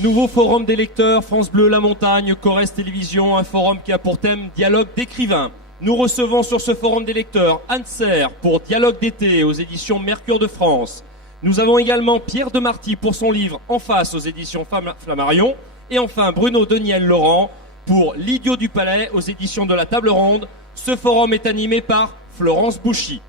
Nouveau forum des lecteurs, France Bleu, La Montagne, Corrèze Télévision, un forum qui a pour thème Dialogue d'écrivains. Nous recevons sur ce forum des lecteurs Anne Serre pour Dialogue d'été aux éditions Mercure de France. Nous avons également Pierre Demarty pour son livre En face aux éditions Flammarion. Et enfin Bruno Deniel-Laurent pour L'idiot du palais aux éditions de la Table Ronde. Ce forum est animé par Florence Bouchy.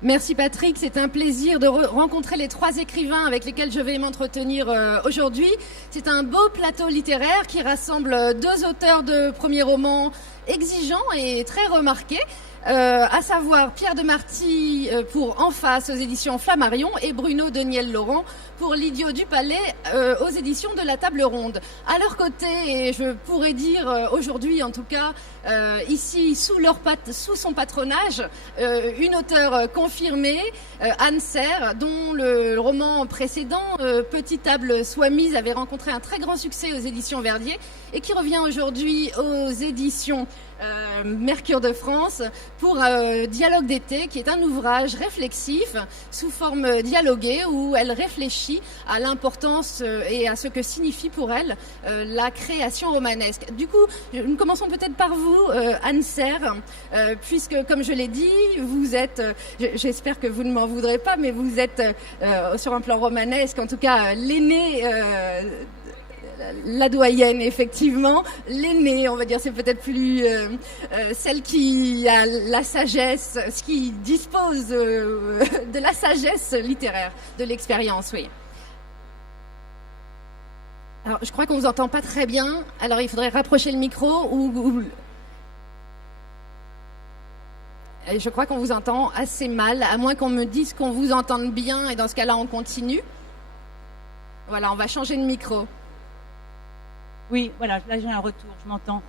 Merci Patrick, c'est un plaisir de rencontrer les trois écrivains avec lesquels je vais m'entretenir aujourd'hui. C'est un beau plateau littéraire qui rassemble deux auteurs de premiers romans exigeants et très remarqués, à savoir Pierre Demarty pour En face aux éditions Flammarion et Bruno Deniel-Laurent pour L'idiot du palais aux éditions de la Table Ronde. À leur côté, et je pourrais dire aujourd'hui en tout cas, ici sous son patronage, une auteure confirmée, Anne Serre, dont le roman précédent, Petite table soit mise, avait rencontré un très grand succès aux éditions Verdier et qui revient aujourd'hui aux éditions Mercure de France pour Dialogue d'été, qui est un ouvrage réflexif sous forme dialoguée où elle réfléchit à l'importance et à ce que signifie pour elle la création romanesque. Du coup, nous commençons peut-être par vous, Anne Serre, puisque, comme je l'ai dit, vous êtes, j'espère que vous ne m'en voudrez pas, mais vous êtes sur un plan romanesque, en tout cas l'aînée, la doyenne, effectivement, l'aînée, on va dire, c'est peut-être plus celle qui a la sagesse, ce qui dispose de la sagesse littéraire, de l'expérience, oui. Alors, je crois qu'on vous entend pas très bien, alors il faudrait rapprocher le micro ou... Je crois qu'on vous entend assez mal, à moins qu'on me dise qu'on vous entende bien, et dans ce cas-là, on continue. Voilà, on va changer de micro. Oui, voilà, là j'ai un retour, je m'entends.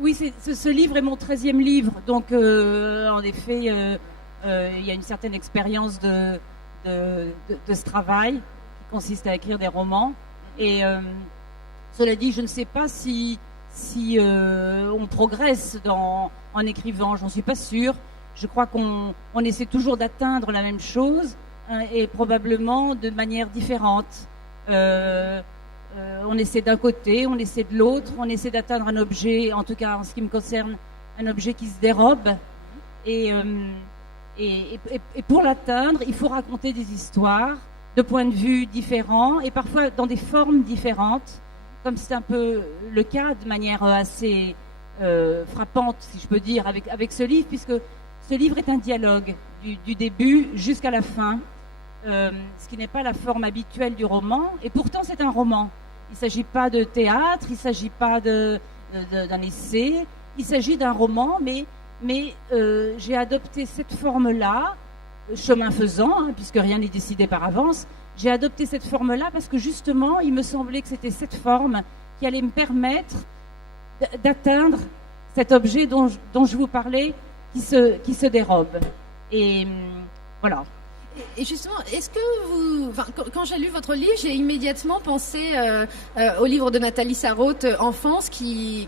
Oui, ce livre est mon 13e livre, donc en effet, il y a une certaine expérience de ce travail qui consiste à écrire des romans. Et cela dit, je ne sais pas si on progresse en écrivant, j'en suis pas sûre. Je crois qu'on essaie toujours d'atteindre la même chose, hein, et probablement de manière différente. On essaie d'un côté, on essaie de l'autre, on essaie d'atteindre un objet, en tout cas en ce qui me concerne, un objet qui se dérobe. Et pour l'atteindre, il faut raconter des histoires de points de vue différents et parfois dans des formes différentes, comme c'est un peu le cas de manière assez frappante, si je peux dire, avec ce livre, puisque ce livre est un dialogue du début jusqu'à la fin. Ce qui n'est pas la forme habituelle du roman, et pourtant c'est un roman. Il ne s'agit pas de théâtre, il ne s'agit pas d'un essai, il s'agit d'un roman, mais j'ai adopté cette forme-là, chemin faisant, hein, puisque rien n'est décidé par avance. J'ai adopté cette forme-là parce que justement, il me semblait que c'était cette forme qui allait me permettre d'atteindre cet objet dont je vous parlais, qui se dérobe. Et voilà. Et justement, est-ce que vous... Enfin, quand j'ai lu votre livre, j'ai immédiatement pensé au livre de Nathalie Sarraute, Enfance, qui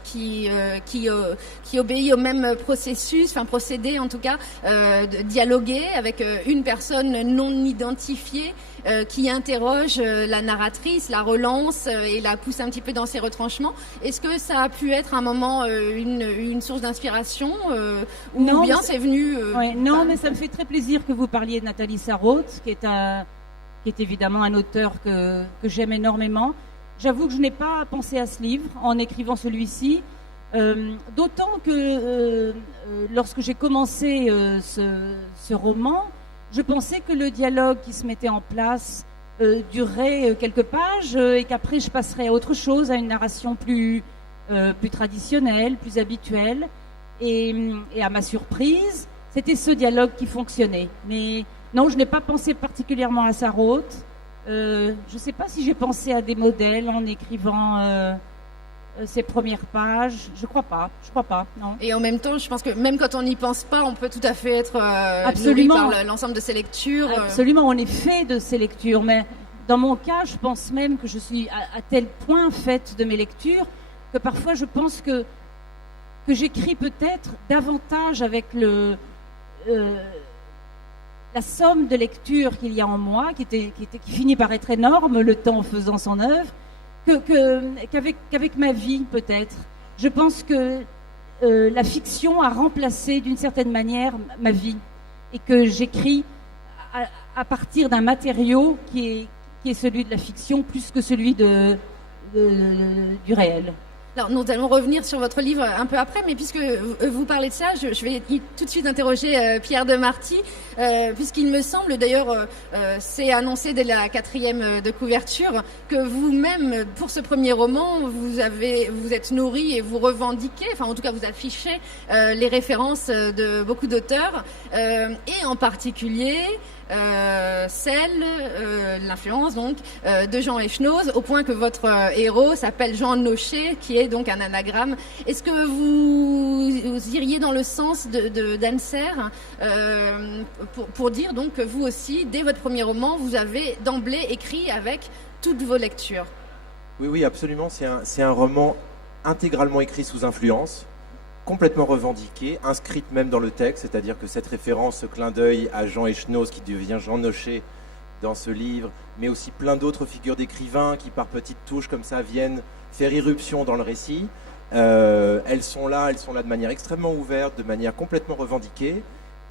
obéit au même processus, enfin procédé en tout cas, de dialoguer avec une personne non identifiée qui interroge la narratrice, la relance et la pousse un petit peu dans ses retranchements. Est-ce que ça a pu être un moment une source d'inspiration ou non, bien c'est venu... non, mais ça me fait très plaisir que vous parliez de Nathalie Sarraute, qui est évidemment un auteur que j'aime énormément. J'avoue que je n'ai pas pensé à ce livre en écrivant celui-ci, d'autant que lorsque j'ai commencé ce roman, je pensais que le dialogue qui se mettait en place durerait quelques pages et qu'après je passerais à autre chose, à une narration plus traditionnelle, plus habituelle. Et à ma surprise, c'était ce dialogue qui fonctionnait. Mais non, je n'ai pas pensé particulièrement à Sarraute. Je ne sais pas si j'ai pensé à des modèles en écrivant ces premières pages. Je crois pas, non. Et en même temps, je pense que même quand on n'y pense pas, on peut tout à fait être nourri par l'ensemble de ces lectures. Absolument, on est fait de ces lectures. Mais dans mon cas, je pense même que je suis à tel point faite de mes lectures que parfois je pense que j'écris peut-être davantage avec la somme de lecture qu'il y a en moi, qui finit par être énorme le temps faisant son œuvre, qu'avec ma vie peut-être. Je pense que la fiction a remplacé d'une certaine manière ma vie et que j'écris à partir d'un matériau qui est celui de la fiction plus que celui du réel. Alors, nous allons revenir sur votre livre un peu après, mais puisque vous parlez de ça, je vais tout de suite interroger Pierre de Marty, puisqu'il me semble, d'ailleurs, c'est annoncé dès la 4e de couverture, que vous-même, pour ce premier roman, vous êtes nourri et vous revendiquez, enfin en tout cas vous affichez les références de beaucoup d'auteurs, et en particulier l'influence donc de Jean Echenoz, au point que votre héros s'appelle Jean Nochet, qui est donc un anagramme. Est-ce que vous iriez dans le sens d'Anser pour dire donc que vous aussi, dès votre premier roman, vous avez d'emblée écrit avec toutes vos lectures? Oui, absolument. C'est un roman intégralement écrit sous influence, complètement revendiquée, inscrite même dans le texte, c'est-à-dire que cette référence, ce clin d'œil à Jean Echenoz qui devient Jean Nochet dans ce livre, mais aussi plein d'autres figures d'écrivains qui par petites touches comme ça viennent faire irruption dans le récit. Elles sont là de manière extrêmement ouverte, de manière complètement revendiquée.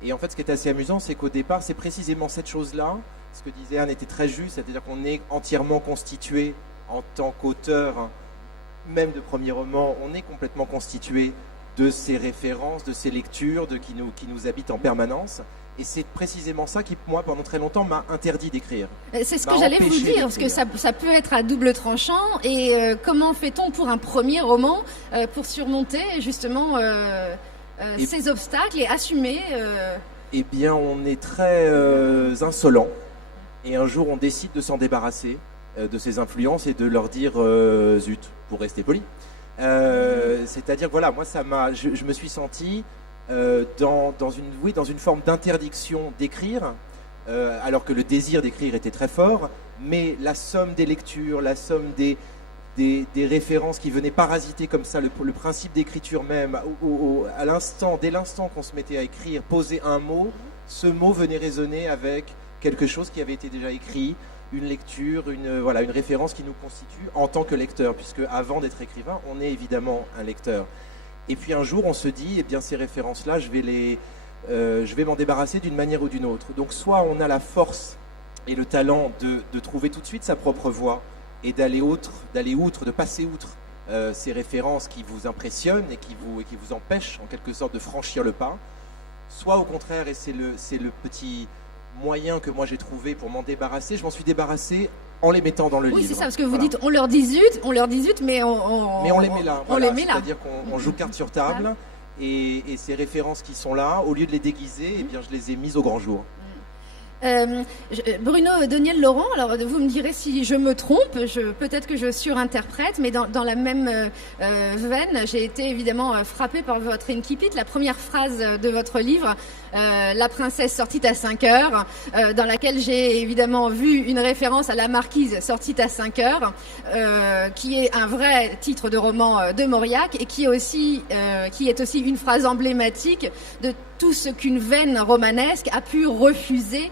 Et en fait, ce qui est assez amusant, c'est qu'au départ, c'est précisément cette chose-là, ce que disait Anne était très juste, c'est-à-dire qu'on est entièrement constitué en tant qu'auteur, même de premier roman, on est complètement constitué de ces références, de ces lectures, qui nous habitent en permanence. Et c'est précisément ça qui, moi, pendant très longtemps, m'a interdit d'écrire. C'est ce que j'allais vous dire, parce que ça peut être à double tranchant. Et comment fait-on pour un premier roman pour surmonter justement ces obstacles et assumer Eh bien, on est très insolent. Et un jour, on décide de s'en débarrasser de ces influences et de leur dire zut, pour rester poli. C'est-à-dire, voilà, moi, je me suis senti dans une forme d'interdiction d'écrire, alors que le désir d'écrire était très fort, mais la somme des lectures, la somme des références qui venaient parasiter comme ça le principe d'écriture même, dès l'instant qu'on se mettait à écrire, poser un mot, ce mot venait résonner avec quelque chose qui avait été déjà écrit, une lecture, une référence qui nous constitue en tant que lecteur, puisque avant d'être écrivain, on est évidemment un lecteur. Et puis un jour, on se dit, eh bien ces références-là, je vais m'en débarrasser d'une manière ou d'une autre. Donc soit on a la force et le talent de trouver tout de suite sa propre voie et de passer outre ces références qui vous impressionnent et qui vous empêchent en quelque sorte de franchir le pas. Soit au contraire, et c'est le petit moyen que moi j'ai trouvé pour m'en débarrasser, je m'en suis débarrassé en les mettant dans le livre. Oui, c'est ça, parce que vous dites on leur dit zut, mais on les met là. C'est-à-dire qu'on Mm-hmm. joue carte sur table, et ces références qui sont là, au lieu de les déguiser, eh bien, je les ai mises au grand jour. Bruno Doniel-Laurent, alors vous me direz si je me trompe, peut-être que je surinterprète, mais dans la même veine, j'ai été évidemment frappée par votre incipit, la première phrase de votre livre, La princesse sortit à 5 heures, dans laquelle j'ai évidemment vu une référence à La marquise sortit à 5 heures, qui est un vrai titre de roman de Mauriac et qui est aussi une phrase emblématique de tout ce qu'une veine romanesque a pu refuser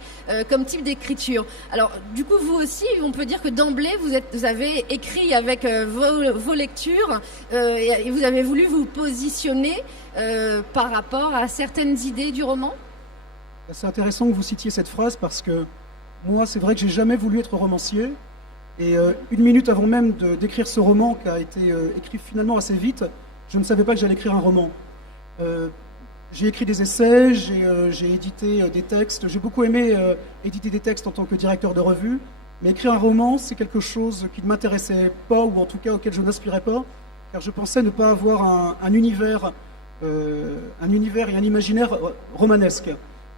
comme type d'écriture. Alors, du coup, vous aussi, on peut dire que d'emblée, vous avez écrit avec vos lectures et vous avez voulu vous positionner par rapport à certaines idées du roman. C'est intéressant que vous citiez cette phrase parce que moi, c'est vrai que j'ai jamais voulu être romancier. Et une minute avant même d'écrire ce roman, qui a été écrit finalement assez vite, je ne savais pas que j'allais écrire un roman. J'ai écrit des essais, j'ai édité des textes. J'ai beaucoup aimé éditer des textes en tant que directeur de revue. Mais écrire un roman, c'est quelque chose qui ne m'intéressait pas, ou en tout cas auquel je n'aspirais pas, car je pensais ne pas avoir un univers et un imaginaire romanesque.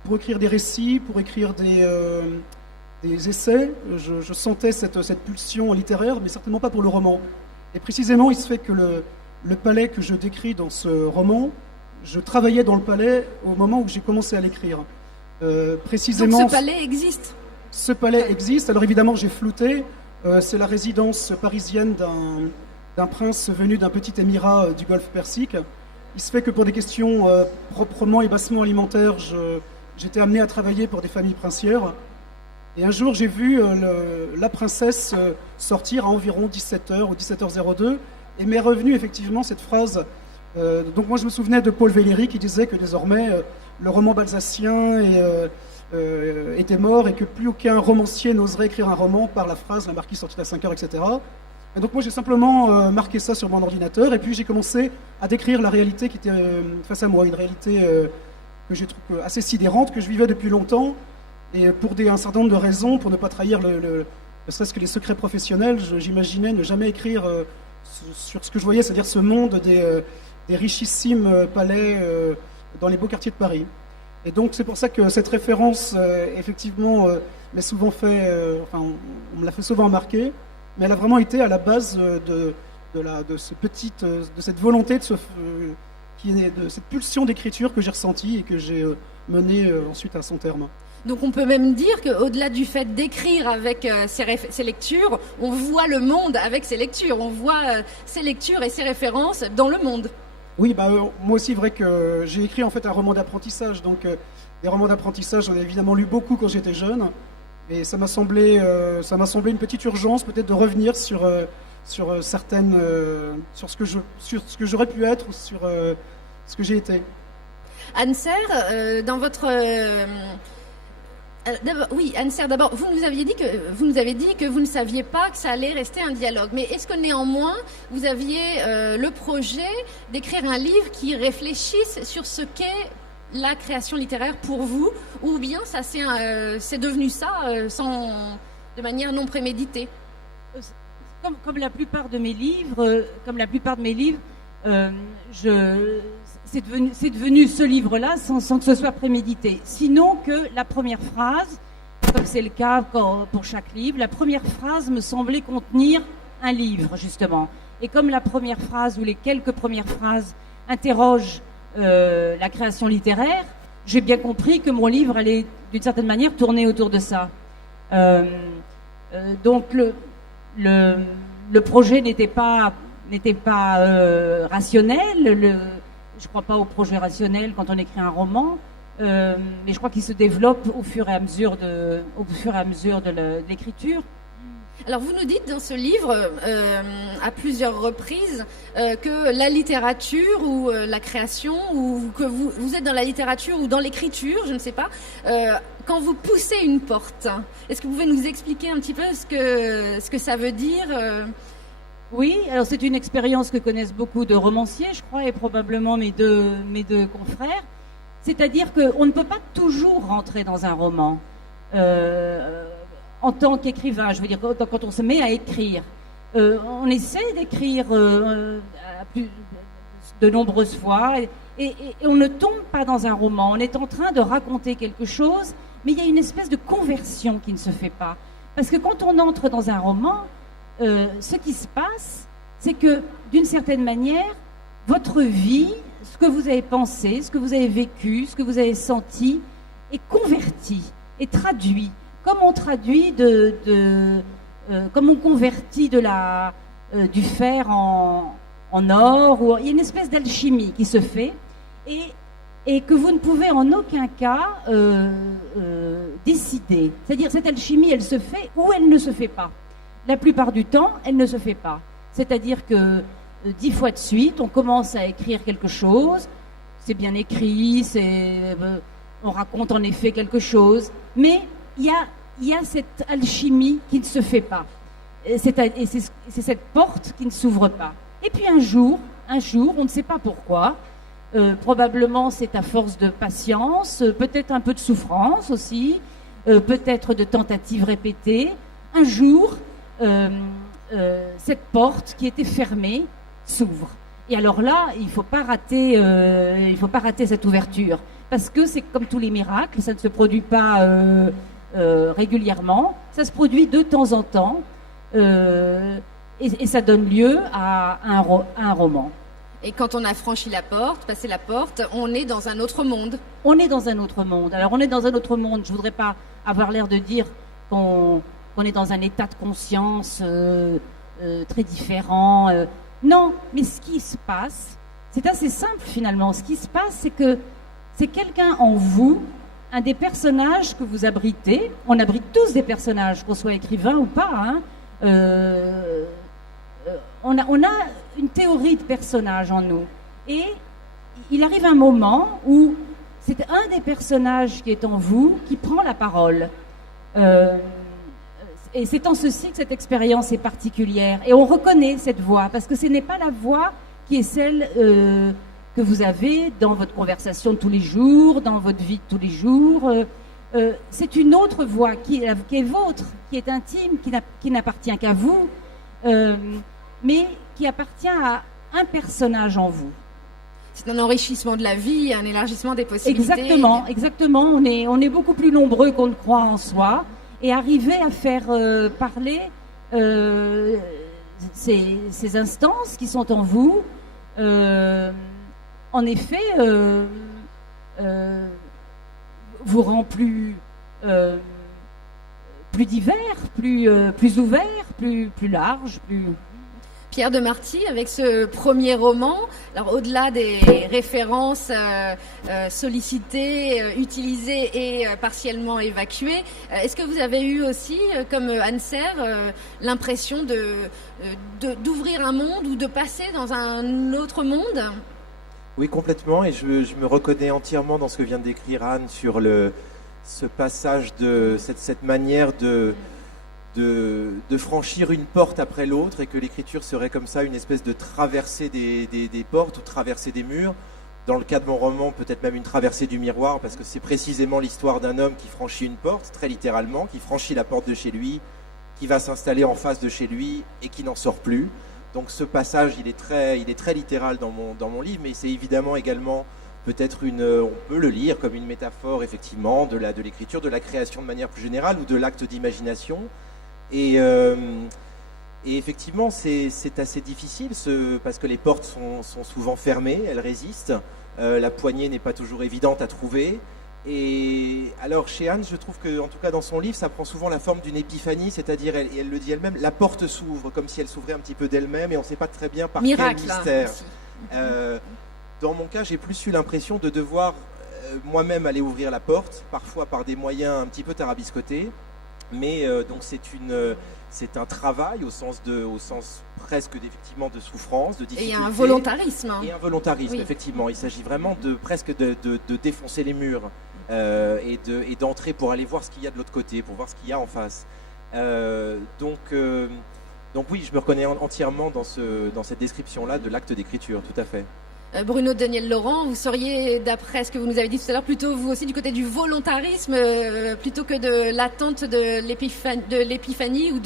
Pour écrire des récits, pour écrire des essais, je sentais cette pulsion littéraire, mais certainement pas pour le roman. Et précisément, il se fait que le palais que je décris dans ce roman, je travaillais dans le palais au moment où j'ai commencé à l'écrire. Précisément. Donc ce palais existe. Ce palais existe. Alors évidemment, j'ai flouté. C'est la résidence parisienne d'un prince venu d'un petit émirat du Golfe Persique. Il se fait que pour des questions proprement et bassement alimentaires, j'étais amené à travailler pour des familles princières. Et un jour, j'ai vu La Princesse sortir à environ 17h ou 17h02. Et m'est revenue effectivement cette phrase. Donc moi, je me souvenais de Paul Valéry qui disait que désormais, le roman balzacien était mort et que plus aucun romancier n'oserait écrire un roman par la phrase « La marquise sortit à 5h », etc. Et donc moi, j'ai simplement marqué ça sur mon ordinateur. Et puis j'ai commencé à décrire la réalité qui était face à moi. Une réalité que je trouve assez sidérante, que je vivais depuis longtemps. Et pour un certain nombre de raisons, pour ne pas trahir ne serait-ce que les secrets professionnels, j'imaginais ne jamais écrire sur ce que je voyais, c'est-à-dire ce monde des richissimes palais dans les beaux quartiers de Paris. Et donc c'est pour ça que cette référence, effectivement, m'est souvent fait, on me l'a fait souvent remarquer, mais elle a vraiment été à la base de cette volonté, de cette pulsion d'écriture que j'ai ressentie et que j'ai menée ensuite à son terme. Donc on peut même dire qu'au-delà du fait d'écrire avec ses lectures, on voit le monde avec ses lectures, on voit ses lectures et ses références dans le monde. Oui, moi aussi, vrai que j'ai écrit en fait un roman d'apprentissage. Donc des romans d'apprentissage, j'en ai évidemment lu beaucoup quand j'étais jeune, et ça m'a semblé une petite urgence peut-être de revenir sur ce que j'aurais pu être ou sur ce que j'ai été. Anne-Serre, dans votre Anne-Serre, d'abord, vous nous avez dit que vous ne saviez pas que ça allait rester un dialogue. Mais est-ce que néanmoins, vous aviez le projet d'écrire un livre qui réfléchisse sur ce qu'est la création littéraire pour vous, ou bien ça c'est devenu ça de manière non préméditée? Comme la plupart de mes livres, c'est devenu ce livre-là sans que ce soit prémédité. Sinon que la première phrase, comme c'est le cas pour chaque livre, la première phrase me semblait contenir un livre, justement. Et comme la première phrase ou les quelques premières phrases interrogent la création littéraire, j'ai bien compris que mon livre allait, d'une certaine manière, tourner autour de ça. Donc le projet n'était pas rationnel. Je ne crois pas au projet rationnel quand on écrit un roman, mais je crois qu'il se développe au fur et à mesure de l'écriture. Alors vous nous dites dans ce livre, à plusieurs reprises, que la littérature ou la création, ou que vous êtes dans la littérature ou dans l'écriture, je ne sais pas, quand vous poussez une porte. Est-ce que vous pouvez nous expliquer un petit peu ce que ça veut dire Oui, alors c'est une expérience que connaissent beaucoup de romanciers, je crois, et probablement mes deux confrères. C'est-à-dire qu'on ne peut pas toujours rentrer dans un roman. En tant qu'écrivain, je veux dire, quand on se met à écrire, on essaie d'écrire de nombreuses fois et on ne tombe pas dans un roman. On est en train de raconter quelque chose, mais il y a une espèce de conversion qui ne se fait pas. Parce que quand on entre dans un roman, ce qui se passe, c'est que, d'une certaine manière, votre vie, ce que vous avez pensé, ce que vous avez vécu, ce que vous avez senti, est converti, est traduit. Comme on traduit comme on convertit du fer en or, il y a une espèce d'alchimie qui se fait, et que vous ne pouvez en aucun cas décider. C'est-à-dire, cette alchimie, elle se fait ou elle ne se fait pas. La plupart du temps, elle ne se fait pas. C'est-à-dire que 10 fois de suite, on commence à écrire quelque chose, c'est bien écrit, on raconte en effet quelque chose, mais il y a cette alchimie qui ne se fait pas. Et c'est cette porte qui ne s'ouvre pas. Et puis un jour, on ne sait pas pourquoi, probablement c'est à force de patience, peut-être un peu de souffrance aussi, peut-être de tentatives répétées, un jour, cette porte qui était fermée s'ouvre. Et alors là, il ne faut pas rater cette ouverture, parce que c'est comme tous les miracles, ça ne se produit pas régulièrement, ça se produit de temps en temps, et ça donne lieu à un roman. Et quand on a franchi la porte, passé la porte, on est dans un autre monde. On est dans un autre monde. Alors on est dans un autre monde, je ne voudrais pas avoir l'air de dire qu'on est dans un état de conscience très différent. Non, mais ce qui se passe, c'est assez simple finalement. Ce qui se passe, c'est que c'est quelqu'un en vous un des personnages que vous abritez. On abrite tous des personnages, qu'on soit écrivain ou pas. Hein. On a une théorie de personnage en nous. Et il arrive un moment où c'est un des personnages qui est en vous qui prend la parole. Et c'est en ceci que cette expérience est particulière. Et on reconnaît cette voix, parce que ce n'est pas la voix qui est celle que vous avez dans votre conversation de tous les jours, dans votre vie de tous les jours. C'est une autre voix qui est vôtre, qui est intime, qui n'appartient qu'à vous, mais qui appartient à un personnage en vous. C'est un enrichissement de la vie, un élargissement des possibilités. Exactement. On est beaucoup plus nombreux qu'on ne croit en soi. Et arriver à faire parler ces instances qui sont en vous, en effet, vous rend plus divers, plus ouvert, plus large, plus... Pierre de Marty, avec ce premier roman, alors au-delà des références sollicitées, utilisées et partiellement évacuées, est-ce que vous avez eu aussi, comme Anne Serre, l'impression d'ouvrir un monde ou de passer dans un autre monde ? Oui, complètement, et je me reconnais entièrement dans ce que vient de décrire Anne sur ce passage de cette manière de franchir une porte après l'autre, et que l'écriture serait comme ça une espèce de traversée des portes ou traversée des murs. Dans le cas de mon roman, peut-être même une traversée du miroir, parce que c'est précisément l'histoire d'un homme qui franchit une porte, très littéralement, qui franchit la porte de chez lui, qui va s'installer en face de chez lui et qui n'en sort plus. Donc ce passage, il est très littéral dans mon livre, mais c'est évidemment également peut-être on peut le lire comme une métaphore effectivement de l'écriture, de la création de manière plus générale, ou de l'acte d'imagination. Et effectivement, c'est assez difficile parce que les portes sont souvent fermées, elles résistent. La poignée n'est pas toujours évidente à trouver. Et alors chez Anne, je trouve que, en tout cas dans son livre, ça prend souvent la forme d'une épiphanie, c'est-à-dire, et elle le dit elle-même, la porte s'ouvre comme si elle s'ouvrait un petit peu d'elle-même, et on ne sait pas très bien par quel mystère. Dans mon cas, j'ai plus eu l'impression de devoir moi-même aller ouvrir la porte, parfois par des moyens un petit peu tarabiscotés. Mais donc c'est un travail au sens presque effectivement de souffrance, de difficulté. Et un volontarisme. Et un volontarisme, oui. Effectivement. Il s'agit vraiment presque de défoncer les murs et d'entrer pour aller voir ce qu'il y a de l'autre côté, pour voir ce qu'il y a en face. Donc oui, je me reconnais entièrement dans cette description-là de l'acte d'écriture, tout à fait. Bruno Daniel Laurent, vous seriez, d'après ce que vous nous avez dit tout à l'heure, plutôt vous aussi du côté du volontarisme plutôt que de l'attente de l'épiphanie ou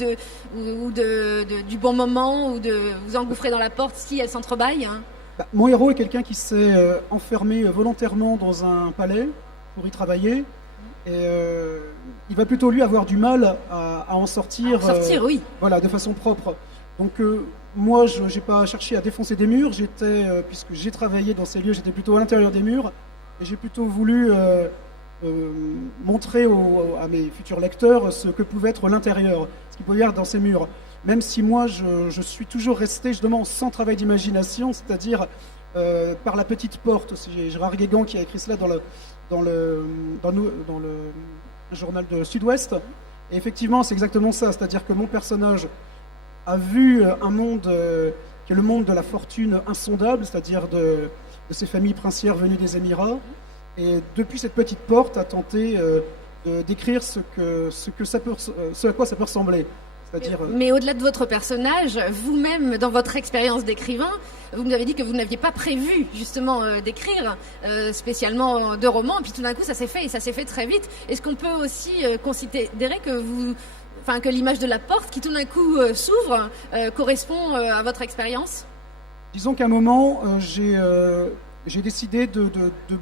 du bon moment, ou de vous engouffrer dans la porte si elle s'entrebâille, hein. Mon héros est quelqu'un qui s'est enfermé volontairement dans un palais pour y travailler, et il va plutôt lui avoir du mal à en sortir, oui. Voilà, de façon propre. Donc moi, je n'ai pas cherché à défoncer des murs, puisque j'ai travaillé dans ces lieux, j'étais plutôt à l'intérieur des murs, et j'ai plutôt voulu montrer à mes futurs lecteurs ce que pouvait être l'intérieur, ce qu'il pouvait y avoir dans ces murs. Même si moi, je suis toujours resté justement sans travail d'imagination, c'est-à-dire par la petite porte. C'est Gérard Guégan qui a écrit cela dans le journal de Sud-Ouest. Et effectivement, c'est exactement ça, c'est-à-dire que mon personnage a vu un monde qui est le monde de la fortune insondable, c'est-à-dire de ces familles princières venues des Émirats, et depuis cette petite porte a tenté de décrire ce à quoi ça peut ressembler. Mais au-delà de votre personnage, vous-même, dans votre expérience d'écrivain, vous nous avez dit que vous n'aviez pas prévu justement d'écrire spécialement de romans, et puis tout d'un coup ça s'est fait, et ça s'est fait très vite. Est-ce qu'on peut aussi considérer que l'image de la porte qui tout d'un coup s'ouvre correspond à votre expérience ? Disons qu'à un moment, j'ai décidé de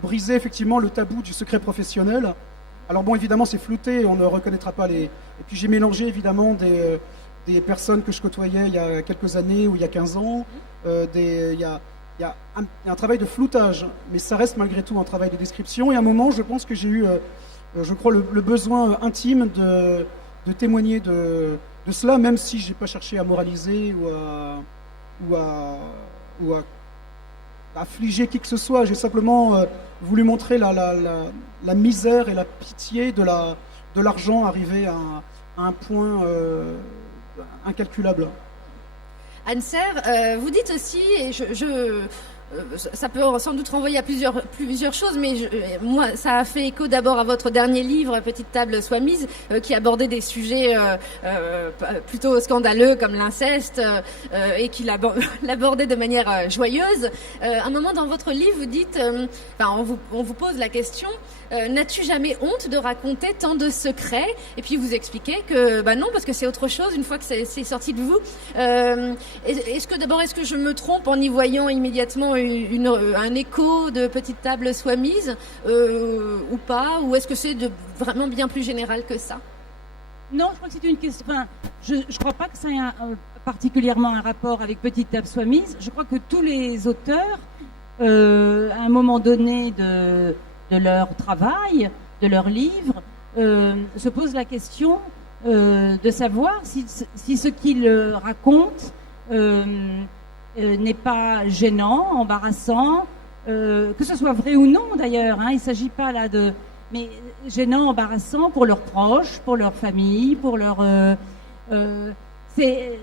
briser effectivement le tabou du secret professionnel. Alors bon, évidemment, c'est flouté, on ne reconnaîtra pas les... Et puis j'ai mélangé évidemment des personnes que je côtoyais il y a quelques années ou il y a 15 ans. Il y a un travail de floutage, mais ça reste malgré tout un travail de description. Et à un moment, je pense que j'ai eu, je crois, le besoin intime de témoigner de cela, même si je n'ai pas cherché à moraliser ou à affliger qui que ce soit. J'ai simplement voulu montrer la misère et la pitié de l'argent arrivé à un point incalculable. Anne-Serre, vous dites aussi, et ça peut sans doute renvoyer à plusieurs choses, mais moi, ça a fait écho d'abord à votre dernier livre, Petite table soit mise, qui abordait des sujets plutôt scandaleux comme l'inceste, et qui l'abordait de manière joyeuse. À un moment dans votre livre, vous dites, on vous pose la question, n'as-tu jamais honte de raconter tant de secrets? Et puis vous expliquez que non, parce que c'est autre chose une fois que c'est sorti de vous. Est-ce que je me trompe en y voyant immédiatement un écho de Petite table soit mise ou pas? Ou est-ce que c'est vraiment bien plus général que ça? Non, je crois que c'est une question. Enfin, je ne crois pas que ça ait particulièrement un rapport avec Petite table soit mise. Je crois que tous les auteurs, à un moment donné de leur travail, de leur livre, se posent la question de savoir si ce qu'ils racontent n'est pas gênant, embarrassant, que ce soit vrai ou non d'ailleurs. Il ne s'agit pas là mais gênant, embarrassant pour leurs proches, pour leur famille, pour leur. C'est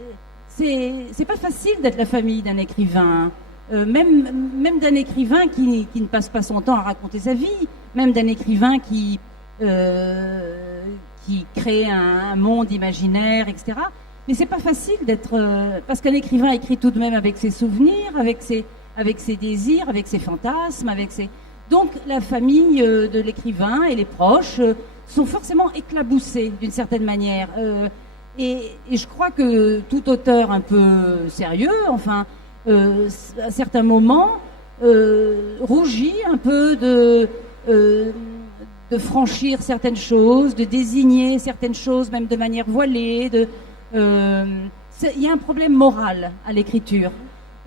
pas facile d'être la famille d'un écrivain. Même d'un écrivain qui ne passe pas son temps à raconter sa vie, même d'un écrivain qui crée un monde imaginaire, etc. Mais c'est pas facile parce qu'un écrivain écrit tout de même avec ses souvenirs, avec ses désirs, avec ses fantasmes, Donc la famille de l'écrivain et les proches sont forcément éclabousés d'une certaine manière. Et je crois que tout auteur un peu sérieux, à certains moments, rougit un peu de franchir certaines choses, de désigner certaines choses, même de manière voilée. Il y a un problème moral à l'écriture.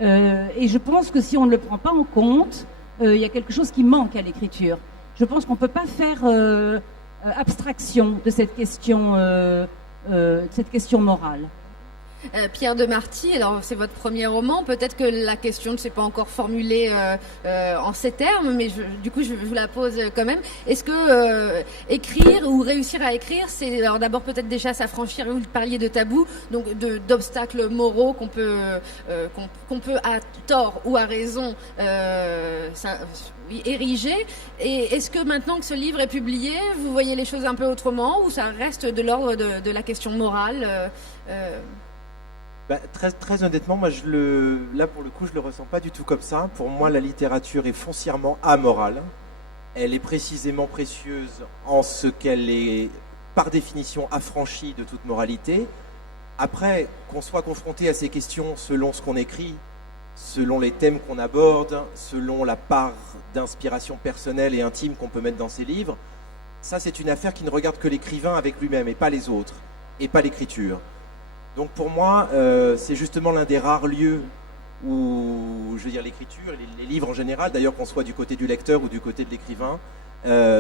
Et je pense que si on ne le prend pas en compte, il y a quelque chose qui manque à l'écriture. Je pense qu'on ne peut pas faire abstraction de cette question morale. Pierre de Marty, alors c'est votre premier roman, peut-être que la question ne s'est pas encore formulée en ces termes, mais du coup je vous la pose quand même. Est-ce que écrire ou réussir à écrire, c'est alors d'abord peut-être déjà s'affranchir, vous parliez de tabous, donc d'obstacles moraux qu'on peut à tort ou à raison ériger. Et est-ce que maintenant que ce livre est publié, vous voyez les choses un peu autrement, ou ça reste de l'ordre de la question morale Très honnêtement, moi, là pour le coup, je le ressens pas du tout comme ça. Pour moi, la littérature est foncièrement amorale. Elle est précisément précieuse en ce qu'elle est, par définition, affranchie de toute moralité. Après, qu'on soit confronté à ces questions selon ce qu'on écrit, selon les thèmes qu'on aborde, selon la part d'inspiration personnelle et intime qu'on peut mettre dans ses livres, ça, c'est une affaire qui ne regarde que l'écrivain avec lui-même et pas les autres, et pas l'écriture. Donc pour moi, c'est justement l'un des rares lieux où, je veux dire, l'écriture, les livres en général, d'ailleurs qu'on soit du côté du lecteur ou du côté de l'écrivain,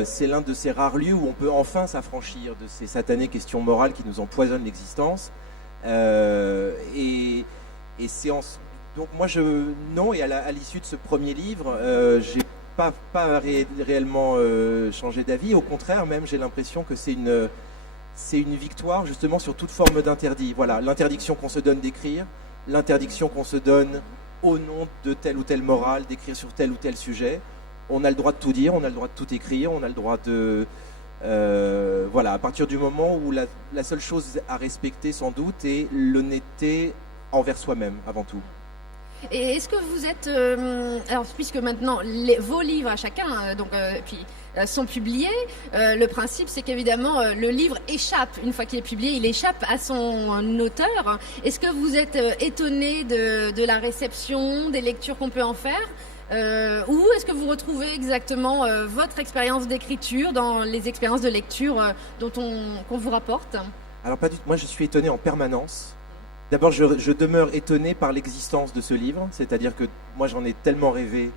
c'est l'un de ces rares lieux où on peut enfin s'affranchir de ces satanées questions morales qui nous empoisonnent l'existence. Et c'est donc moi non, et à l'issue de ce premier livre, j'ai pas réellement changé d'avis. Au contraire, même j'ai l'impression que c'est une victoire justement sur toute forme d'interdit. Voilà, l'interdiction qu'on se donne d'écrire, l'interdiction qu'on se donne au nom de telle ou telle morale, d'écrire sur tel ou tel sujet. On a le droit de tout dire, on a le droit de tout écrire, on a le droit de... voilà, à partir du moment où la seule chose à respecter sans doute est l'honnêteté envers soi-même avant tout. Et est-ce que vous êtes... alors, puisque maintenant, vos livres à chacun, sont publiés, le principe, c'est qu'évidemment, le livre échappe, une fois qu'il est publié, il échappe à son auteur. Est-ce que vous êtes étonné de la réception, des lectures qu'on peut en faire ou est-ce que vous retrouvez exactement votre expérience d'écriture dans les expériences de lecture qu'on vous rapporte? Alors, pas du tout. Moi, je suis étonné en permanence. D'abord, je demeure étonné par l'existence de ce livre, c'est-à-dire que moi j'en ai tellement rêvé,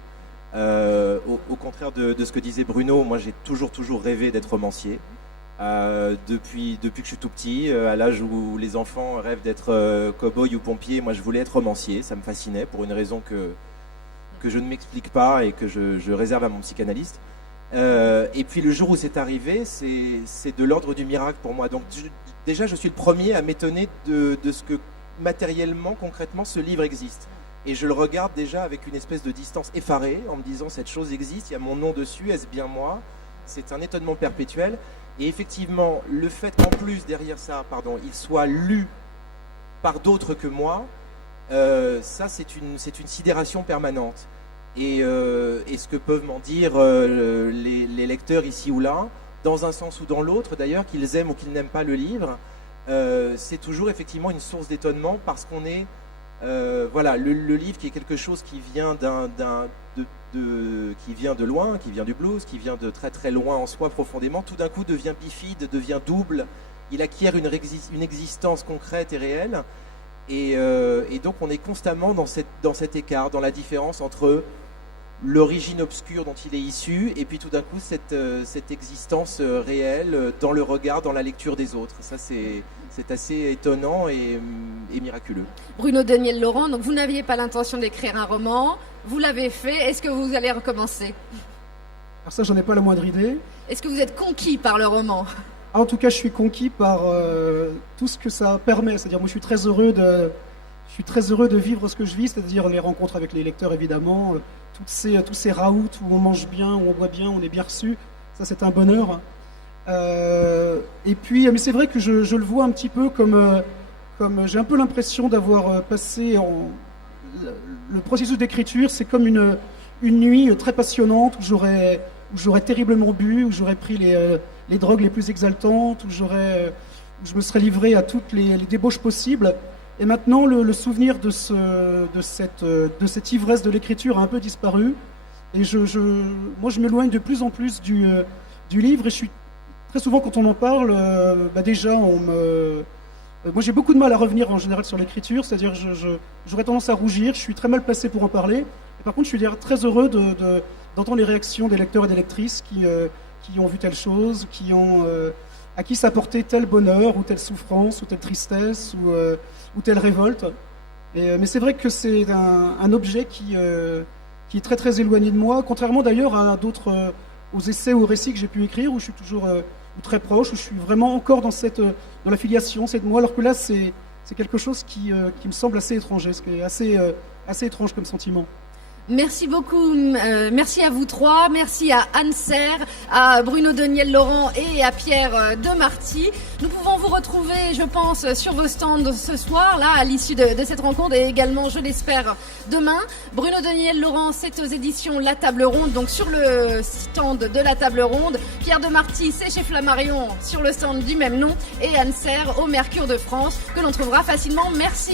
au contraire de ce que disait Bruno, moi j'ai toujours rêvé d'être romancier, depuis que je suis tout petit, à l'âge où les enfants rêvent d'être cow-boy ou pompier, moi je voulais être romancier, ça me fascinait pour une raison que que je ne m'explique pas et que je réserve à mon psychanalyste. Et puis le jour où c'est arrivé, c'est de l'ordre du miracle pour moi. Donc déjà, je suis le premier à m'étonner de ce que matériellement, concrètement, ce livre existe. Et je le regarde déjà avec une espèce de distance effarée, en me disant cette chose existe, il y a mon nom dessus, est-ce bien moi? C'est un étonnement perpétuel. Et effectivement, le fait qu'en plus, derrière ça, il soit lu par d'autres que moi, ça c'est une sidération permanente. Et ce que peuvent m'en dire les lecteurs ici ou là, dans un sens ou dans l'autre d'ailleurs, qu'ils aiment ou qu'ils n'aiment pas le livre, c'est toujours effectivement une source d'étonnement parce qu'on est... le livre qui est quelque chose qui vient qui vient de loin, qui vient du blues, qui vient de très très loin en soi profondément, tout d'un coup devient bifide, devient double, il acquiert une existence concrète et réelle, et donc on est constamment dans cet écart, dans la différence entre l'origine obscure dont il est issu, et puis tout d'un coup cette existence réelle dans le regard, dans la lecture des autres. Ça c'est assez étonnant et miraculeux. Bruno Daniel-Laurent, donc vous n'aviez pas l'intention d'écrire un roman, vous l'avez fait, est-ce que vous allez recommencer? Alors ça, j'en ai pas la moindre idée. Est-ce que vous êtes conquis par le roman? En tout cas, je suis conquis par tout ce que ça permet. C'est-à-dire, moi, je suis très heureux de vivre ce que je vis, c'est-à-dire les rencontres avec les lecteurs, évidemment, tous ces raouts où on mange bien, où on boit bien, on est bien reçu. Ça, c'est un bonheur. Et puis, mais c'est vrai que je le vois un petit peu comme j'ai un peu l'impression d'avoir passé le processus d'écriture, c'est comme une nuit très passionnante où j'aurais terriblement bu, où j'aurais pris les drogues les plus exaltantes, où je me serais livré à toutes les débauches possibles. Et maintenant, le souvenir de cette ivresse de l'écriture a un peu disparu. Et moi, je m'éloigne de plus en plus du livre. Et je suis très souvent, quand on en parle, déjà, moi, j'ai beaucoup de mal à revenir en général sur l'écriture. C'est-à-dire, j'aurais tendance à rougir. Je suis très mal placé pour en parler. Et par contre, je suis très heureux d'entendre les réactions des lecteurs et des lectrices qui ont vu telle chose, à qui ça apportait tel bonheur, ou telle souffrance, ou telle tristesse, ou telle révolte. Mais c'est vrai que c'est un objet qui est très très éloigné de moi, contrairement d'ailleurs à d'autres, aux essais ou aux récits que j'ai pu écrire, où je suis toujours très proche, où je suis vraiment encore dans la filiation, c'est de moi, alors que là c'est quelque chose qui me semble assez étranger, ce qui est assez étrange comme sentiment. Merci beaucoup, merci à vous trois, merci à Anne Serre, à Bruno Daniel-Laurent et à Pierre Demarty. Nous pouvons vous retrouver, je pense, sur vos stands ce soir, là, à l'issue de cette rencontre, et également, je l'espère, demain. Bruno Daniel-Laurent, c'est aux éditions La Table Ronde, donc sur le stand de La Table Ronde. Pierre Demarty, c'est chez Flammarion, sur le stand du même nom, et Anne Serre au Mercure de France, que l'on trouvera facilement. Merci.